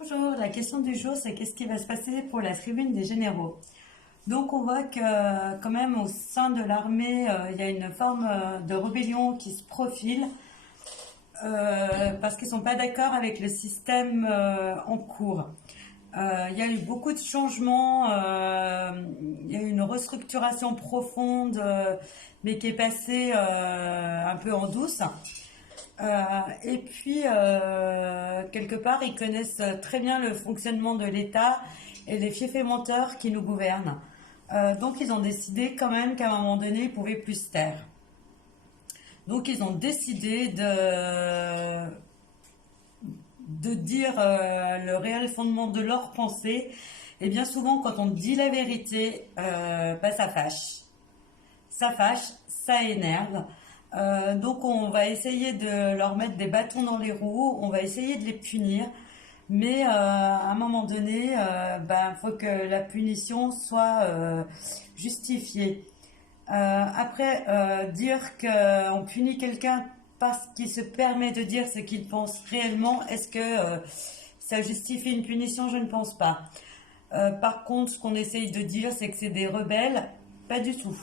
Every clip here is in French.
Bonjour, la question du jour, c'est qu'est-ce qui va se passer pour la tribune des généraux? Donc on voit que quand même au sein de l'armée, il y a une forme de rébellion qui se profile parce qu'ils sont pas d'accord avec le système en cours. Il y a eu beaucoup de changements, il y a eu une restructuration profonde, mais qui est passée un peu en douce. Et puis, quelque part, ils connaissent très bien le fonctionnement de l'État et les fiefs menteurs qui nous gouvernent. Donc, ils ont décidé quand même qu'à un moment donné, ils pouvaient plus se taire. Donc, ils ont décidé de dire le réel fondement de leur pensée. Et bien souvent, quand on dit la vérité, bah, ça fâche. Ça fâche, ça énerve. Donc on va essayer de leur mettre des bâtons dans les roues, on va essayer de les punir, mais à un moment donné, ben, faut que la punition soit justifiée. Après, dire qu'on punit quelqu'un parce qu'il se permet de dire ce qu'il pense réellement, est-ce que ça justifie une punition? Je ne pense pas. Par contre, ce qu'on essaye de dire, c'est que c'est des rebelles. Pas du tout.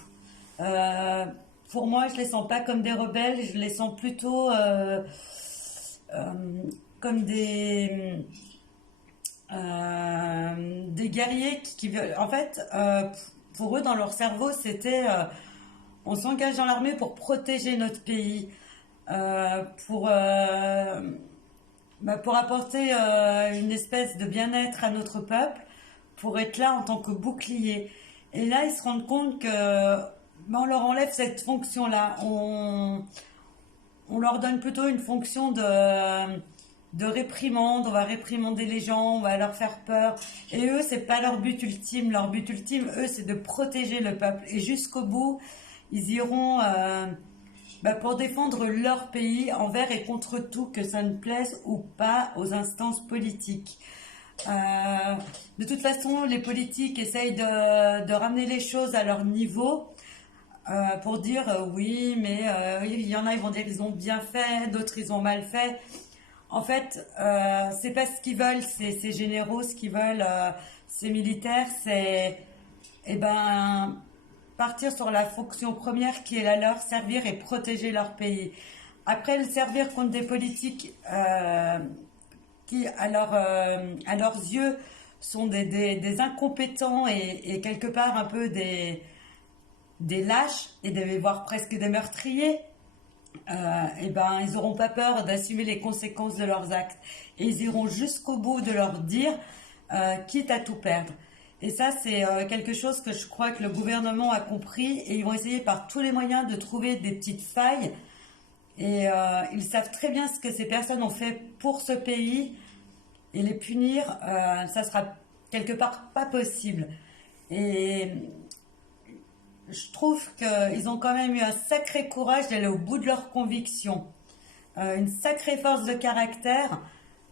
Euh, pour moi, je les sens pas comme des rebelles, je les sens plutôt euh, comme des guerriers qui veulent. En fait, pour eux, dans leur cerveau, c'était on s'engage dans l'armée pour protéger notre pays, pour pour apporter une espèce de bien-être à notre peuple, pour être là en tant que bouclier. Et là, ils se rendent compte que on leur enlève cette fonction-là. On leur donne plutôt une fonction de réprimande. On va réprimander les gens, on va leur faire peur. Et eux, c'est pas leur but ultime. Leur but ultime, eux, c'est de protéger le peuple. Et jusqu'au bout, ils iront pour défendre leur pays envers et contre tout, que ça ne plaise ou pas aux instances politiques. De toute façon, les politiques essayent de ramener les choses à leur niveau pour dire oui, mais il y en a, ils vont dire ils ont bien fait, d'autres ils ont mal fait. En fait, c'est pas ce qu'ils veulent, ces généraux, ce qu'ils veulent, ces militaires, c'est eh ben, partir sur la fonction première qui est la leur, servir et protéger leur pays. Après, le servir contre des politiques qui, à leurs yeux, sont des incompétents et quelque part un peu des lâches et voire presque des meurtriers, et ben ils n'auront pas peur d'assumer les conséquences de leurs actes et ils iront jusqu'au bout de leur dire, quitte à tout perdre. Et ça, c'est quelque chose que je crois que le gouvernement a compris et ils vont essayer par tous les moyens de trouver des petites failles. Et ils savent très bien ce que ces personnes ont fait pour ce pays et les punir, ça sera quelque part pas possible. Et je trouve qu'ils ont quand même eu un sacré courage d'aller au bout de leurs convictions, une sacrée force de caractère,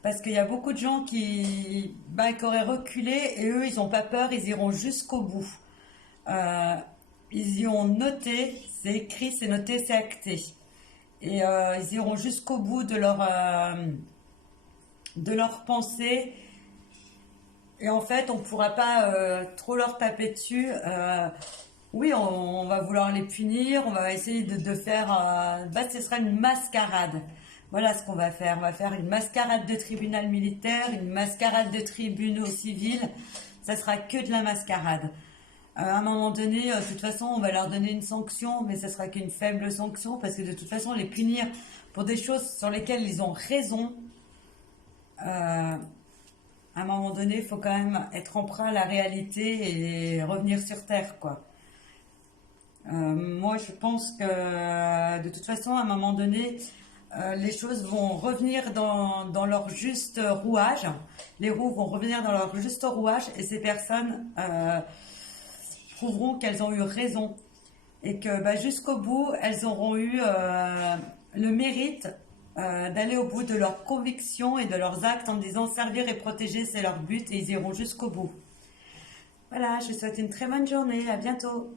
parce qu'il y a beaucoup de gens qui auraient reculé et eux, ils n'ont pas peur, ils iront jusqu'au bout. Euh, ils y ont noté, c'est écrit, c'est noté, c'est acté. Et ils iront jusqu'au bout de leur pensée. Et en fait, on ne pourra pas trop leur taper dessus. Oui, on va vouloir les punir, on va essayer de faire... ce sera une mascarade. Voilà ce qu'on va faire. On va faire une mascarade de tribunal militaire, une mascarade de tribunaux civils. Ça sera que de la mascarade. À un moment donné, de toute façon, on va leur donner une sanction, mais ça sera qu'une faible sanction, parce que de toute façon, les punir pour des choses sur lesquelles ils ont raison, à un moment donné, il faut quand même être emprunt à la réalité et revenir sur Terre, quoi. Moi, je pense que de toute façon, à un moment donné, les choses vont revenir dans leur juste rouage. Les roues vont revenir dans leur juste rouage et ces personnes prouveront qu'elles ont eu raison et que jusqu'au bout, elles auront eu le mérite d'aller au bout de leurs convictions et de leurs actes en disant servir et protéger, c'est leur but et ils iront jusqu'au bout. Voilà, je vous souhaite une très bonne journée. À bientôt.